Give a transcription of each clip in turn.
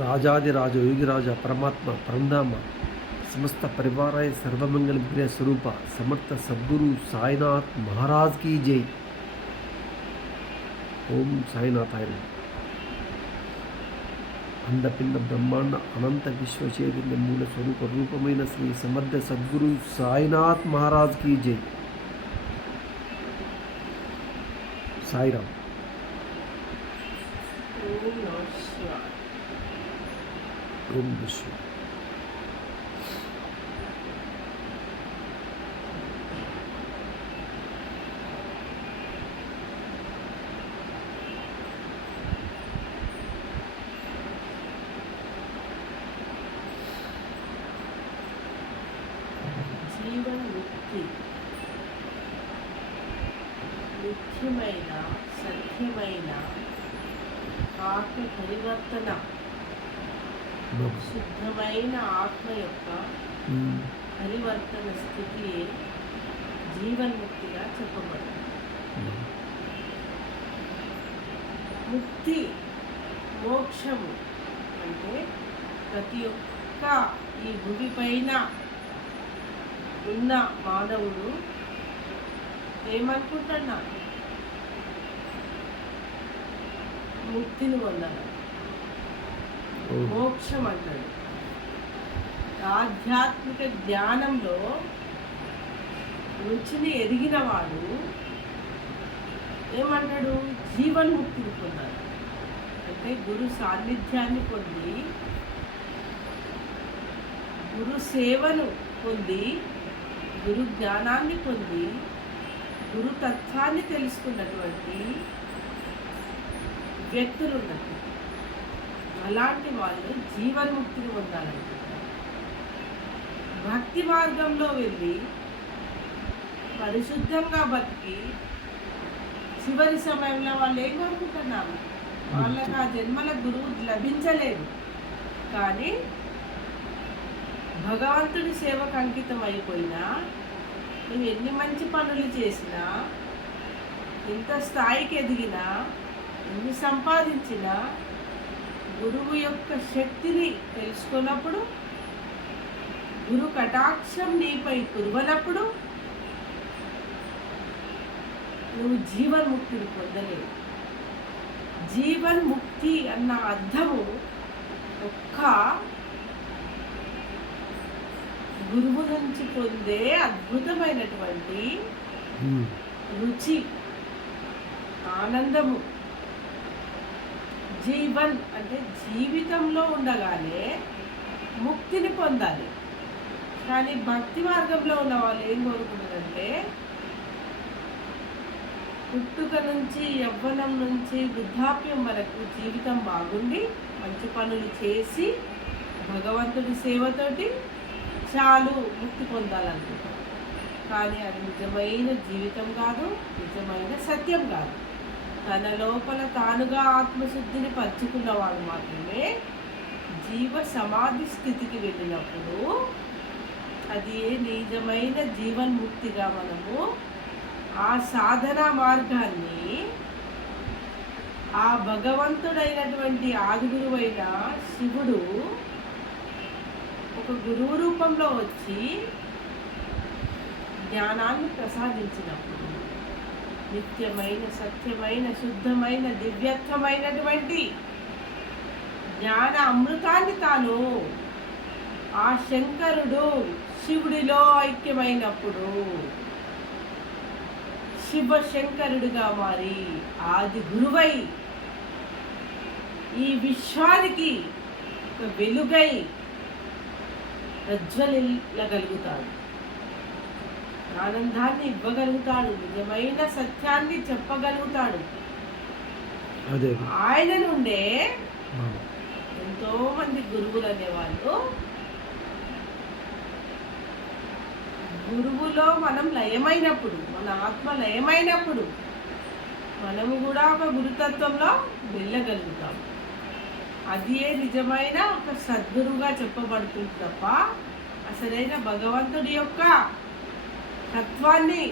రాజాదిరాజ యోగిరాజ పరమాత్మ పరంధామ समस्त परिवाराय सर्वमंगल विग्रह स्वरूप समर्थ सद्गुरु साईनाथ महाराज की जय। ओम साईनाथाय नमः। अंडपिंड ब्रह्मांड अनंत विश्व चैतन्य मूल स्वरूप रूपమైన श्री समर्थ सद्गुरु साईनाथ महाराज की जय। साईराम। ओम विश्व జీవన్ ముక్తి నిత్యమైన సత్యమైన ఆత్మ పరివర్తన శుద్ధమైన ఆత్మ యొక్క పరివర్తన స్థితి జీవన్ముక్తిగా చెప్పబడింది. ముక్తి మోక్షము అంటే ప్రతి ఒక్క ఈ భూమి పైన ఉన్న మానవుడు ఏమనుకుంటున్నాడు? ముక్తిని పొందాలి, మోక్షం అంటాడు. ఆధ్యాత్మిక జ్ఞానంలో రుచిని ఎరిగిన వాడు ఏమంటాడు? జీవన్ముక్తిని పొందాలి. అంటే గురు సాన్నిధ్యాన్ని పొంది, గురు సేవను పొంది, గురు జ్ఞానాన్ని పొంది, గురు తత్వాన్ని తెలుసుకున్నటువంటి వ్యక్తులు ఉన్నారు. అలాంటి వాళ్ళు జీవన్ముక్తిని పొందాలనుకుంటారు. భక్తి మార్గంలో వెళ్ళి పరిశుద్ధంగా బతికి చివరి సమయంలో వాళ్ళు ఏం కోరుకుంటున్నారు? వాళ్ళకి ఆ జన్మల గురువు లభించలేదు, కానీ భగవంతుడి సేవకు అంకితం అయిపోయినా, నువ్వు ఎన్ని మంచి పనులు చేసినా, ఎంత స్థాయికి ఎదిగినా, ఎన్ని సంపాదించినా, గురువు యొక్క శక్తిని తెలుసుకున్నప్పుడు, గురు కటాక్షం నీపై కురవనప్పుడు నువ్వు జీవన్ముక్తిని పొందలేవు. జీవన్ముక్తి అన్న అర్థము ఒక్క గురువు నుంచి పొందే అద్భుతమైనటువంటి రుచి, ఆనందము. జీవన్ అంటే జీవితంలో ఉండగానే ముక్తిని పొందాలి. కానీ భక్తి మార్గంలో ఉన్న వాళ్ళు ఏం కోరుకుంటారంటే, పుట్టుక నుంచి యవ్వనం నుంచి వృద్ధాప్యం వరకు జీవితం బాగుండి మంచి పనులు చేసి భగవంతుడి సేవతోటి చాలు ముక్తి పొందాలనుకుంటారు. కానీ అది నిజమైన జీవితం కాదు, నిజమైన సత్యం కాదు. తన లోపల తానుగా ఆత్మశుద్ధిని పంచుకున్నవాడు మాత్రమే జీవ సమాధి స్థితికి వెళ్ళినప్పుడు అది నిజమైన జీవన్ముక్తిగా మనము ఆ సాధన మార్గాన్ని ఆ భగవంతుడైనటువంటి ఆదిగురువైన శివుడు ఒక గురువు రూపంలో వచ్చి జ్ఞానాన్ని ప్రసాదించినప్పుడు నిత్యమైన సత్యమైన శుద్ధమైన దివ్యత్వమైనటువంటి జ్ఞాన అమృతాన్ని తాను ఆ శంకరుడు శివుడిలో ఐక్యమైనప్పుడు శివశంకరుడిగా మారి ఆది గురువై ఈ విశ్వానికి ఒక వెలుగై ప్రజ్వలిల్లగలుగుతాడు, ఆనందాన్ని ఇవ్వగలుగుతాడు, నిజమైన సత్యాన్ని చెప్పగలుగుతాడు. ఆయన నుండే ఎంతో మంది గురువులు అనేవాళ్ళు, గురువులో మనం లయమైనప్పుడు, మన ఆత్మ లయమైనప్పుడు మనము కూడా ఒక గురుతత్వంలో వెళ్ళగలుగుతాం. అదే నిజమైన ఒక సద్గురువుగా చెప్పబడుతుంది తప్ప అసలైన భగవంతుడి యొక్క తత్వాన్ని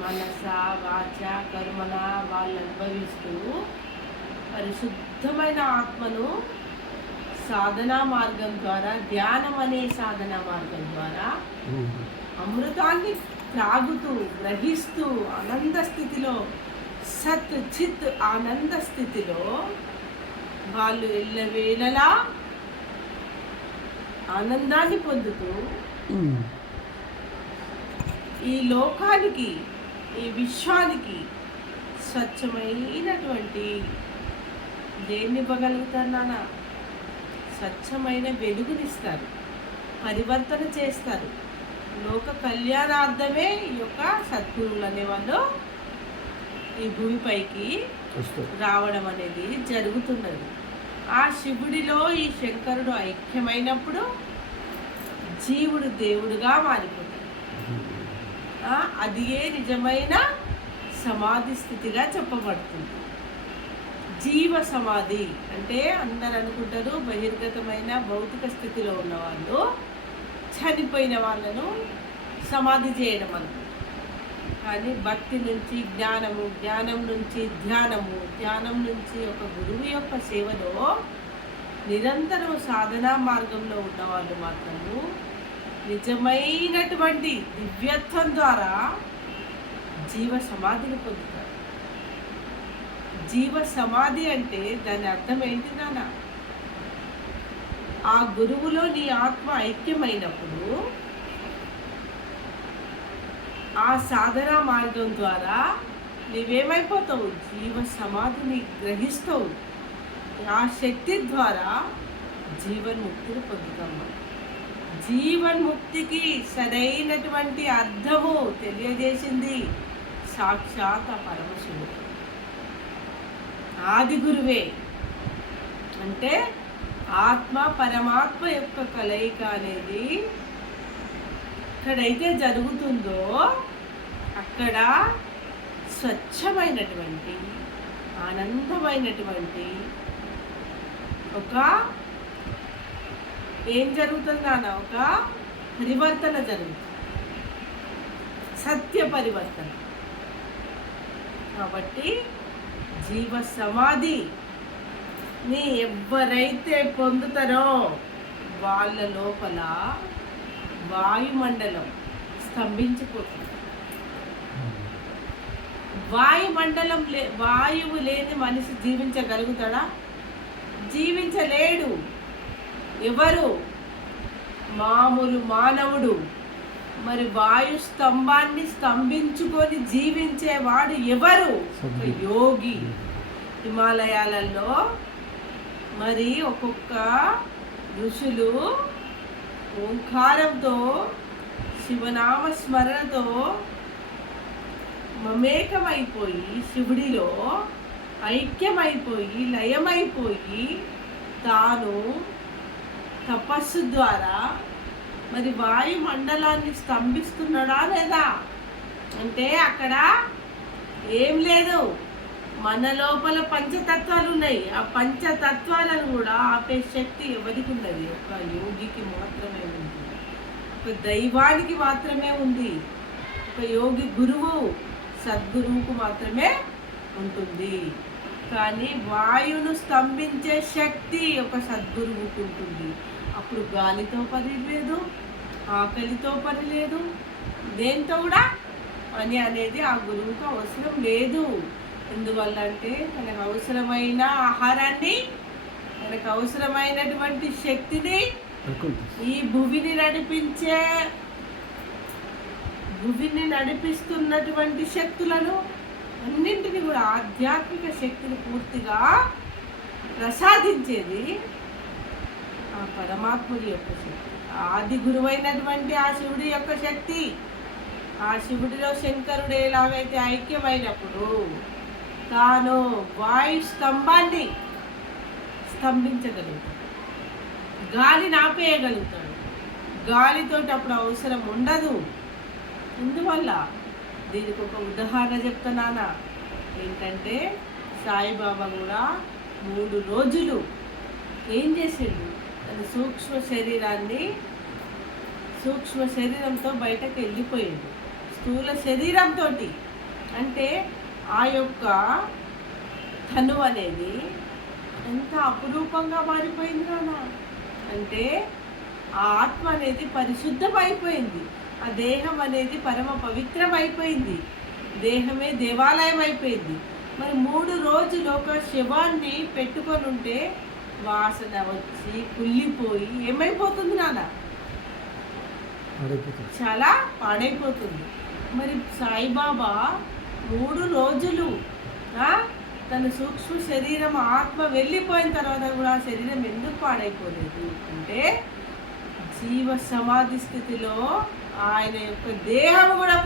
మనస వాచ కర్మన వాళ్ళు అనుభవిస్తూ పరిశుద్ధమైన ఆత్మను సాధనా మార్గం ద్వారా, ధ్యానం అనే సాధనా మార్గం ద్వారా అమృతాన్ని త్రాగుతూ గ్రహిస్తూ ఆనంద స్థితిలో, సత్ చిత్ ఆనంద స్థితిలో వాళ్ళు ఎల్లవేళలా ఆనందాన్ని పొందుతూ ఈ లోకానికి, ఈ విశ్వానికి స్వచ్ఛమైనటువంటి దేన్ని ఇవ్వగలుగుతారు నాన్న? స్వచ్ఛమైన వెలుగునిస్తారు, పరివర్తన చేస్తారు. లోక కళ్యాణార్థమే ఈ యొక్క సద్గురువులు అనేవాళ్ళు ఈ భూమిపైకి రావడం అనేది జరుగుతున్నది. ఆ శివుడిలో ఈ శంకరుడు ఐక్యమైనప్పుడు జీవుడు దేవుడుగా మారిపోతాడు. అది ఏ నిజమైన సమాధి స్థితిగా చెప్పబడుతుంది. జీవ సమాధి అంటే అందరు అనుకుంటారు బహిర్గతమైన భౌతిక స్థితిలో ఉన్నవాళ్ళు చనిపోయిన వాళ్ళను సమాధి చేయడం అనుకుంటారు. కానీ భక్తి నుంచి జ్ఞానము, జ్ఞానం నుంచి ధ్యానము, ధ్యానం నుంచి ఒక గురువు యొక్క సేవలో నిరంతరం సాధనా మార్గంలో ఉన్నవాళ్ళు మాత్రము నిజమైనటువంటి దివ్యత్వం ద్వారా జీవ సమాధిని పొందుతారు. జీవ సమాధి అంటే దాని అర్థం ఏంటి నాన్న? ఆ గురువులో నీ ఆత్మ ఐక్యమైనప్పుడు ఆ సాధనా మార్గం ద్వారా నీవేమైపోతావు? జీవ సమాధిని గ్రహిస్తావు. ఆ శక్తి ద్వారా జీవన్ముక్తిని పొందుతాము. జీవన్ముక్తికి సరైనటువంటి అర్థము తెలియజేసింది సాక్షాత్ ఆ పరమశివుడు, ఆది గురువే. అంటే ఆత్మ పరమాత్మ యొక్క కలయిక అనేది ఎక్కడైతే జరుగుతుందో అక్కడ స్వచ్ఛమైనటువంటి ఆనందమైనటువంటి ఒక ఏం జరుగుతుంది అన్న? ఒక పరివర్తన జరుగుతుంది, సత్య పరివర్తన. కాబట్టి జీవ సమాధిని ఎవరైతే పొందుతారో వాళ్ళ లోపల వాయుమండలం స్తంభించిపోతుంది. వాయుమండలం వాయువు లేని మనిషి జీవించగలుగుతాడా? జీవించలేడు. ఎవరు? మామూలు మానవుడు. మరి వాయు స్తంభాన్ని స్తంభించుకొని జీవించేవాడు ఎవరు? ఒక యోగి. హిమాలయాలలో మరి ఒక్కొక్క ఋషులు ఓంకారంతో, శివనామ స్మరణతో మమేకమైపోయి, శివుడిలో ఐక్యమైపోయి, లయమైపోయి తాను తపస్సు ద్వారా మరి వాయుమండలాన్ని స్తంభిస్తున్నాడా లేదా? అంటే అక్కడ ఏం లేదు, మన లోపల పంచతత్వాలు ఉన్నాయి. ఆ పంచతత్వాలను కూడా ఆపే శక్తి ఎవరికి ఉన్నది? ఒక యోగికి మాత్రమే ఉంది, ఒక దైవానికి మాత్రమే ఉంది, ఒక యోగి గురువు సద్గురువుకు మాత్రమే ఉంటుంది. కానీ వాయువును స్తంభించే శక్తి ఒక సద్గురువుకు ఉంటుంది. అప్పుడు గాలితో పని లేదు, ఆకలితో పని లేదు, దేంతో కూడా పని అనేది ఆ గురువుకు అవసరం లేదు. ఎందువల్ల అంటే మనకు అవసరమైన ఆహారాన్ని, మనకు అవసరమైనటువంటి శక్తిని, ఈ భూమిని నడిపిస్తున్నటువంటి శక్తులను అన్నింటినీ కూడా ఆధ్యాత్మిక శక్తిని పూర్తిగా ప్రసాదించేది ఆ పరమాత్ముడి యొక్క శక్తి, ఆది గురువైనటువంటి ఆ శివుడి యొక్క శక్తి. ఆ శివుడిలో శంకరుడు ఎలాగైతే ఐక్యమైనప్పుడు తాను వాయు స్తంభాన్ని స్తంభించగలుగుతాడు, గాలిని ఆపేయగలుగుతాడు. గాలితోటి అప్పుడు అవసరం ఉండదు. ఎందువల్ల? దీనికి ఒక ఉదాహరణ చెప్తున్నానా? ఏంటంటే సాయిబాబా కూడా 3 రోజులు ఏం చేసిండు? తన సూక్ష్మ శరీరంతో బయటకు వెళ్ళిపోయిండు. స్థూల శరీరంతో అంటే ఆ యొక్క తను అనేది ఎంత అపురూపంగా మారిపోయింది నాన్న. అంటే ఆ ఆత్మ అనేది పరిశుద్ధమైపోయింది, ఆ దేహం అనేది పరమ పవిత్రమైపోయింది, దేహమే దేవాలయం అయిపోయింది. మరి 3 రోజులు ఒక శవాన్ని పెట్టుకొని ఉంటే వాసన వచ్చి కుళ్ళిపోయి ఏమైపోతుంది నాన్న? పాడైపోతుంది. చాలా పాడైపోతుంది. మరి సాయిబాబా 3 రోజులు ఆ, తన సూక్ష్మ శరీరం ఆత్మ వెళ్ళిపోయిన తర్వాత కూడా ఆ శరీరం ఎందుకు పాడైపోలేదు అంటే జీవ సమాధి స్థితిలో ఆయన యొక్క దేహం కూడా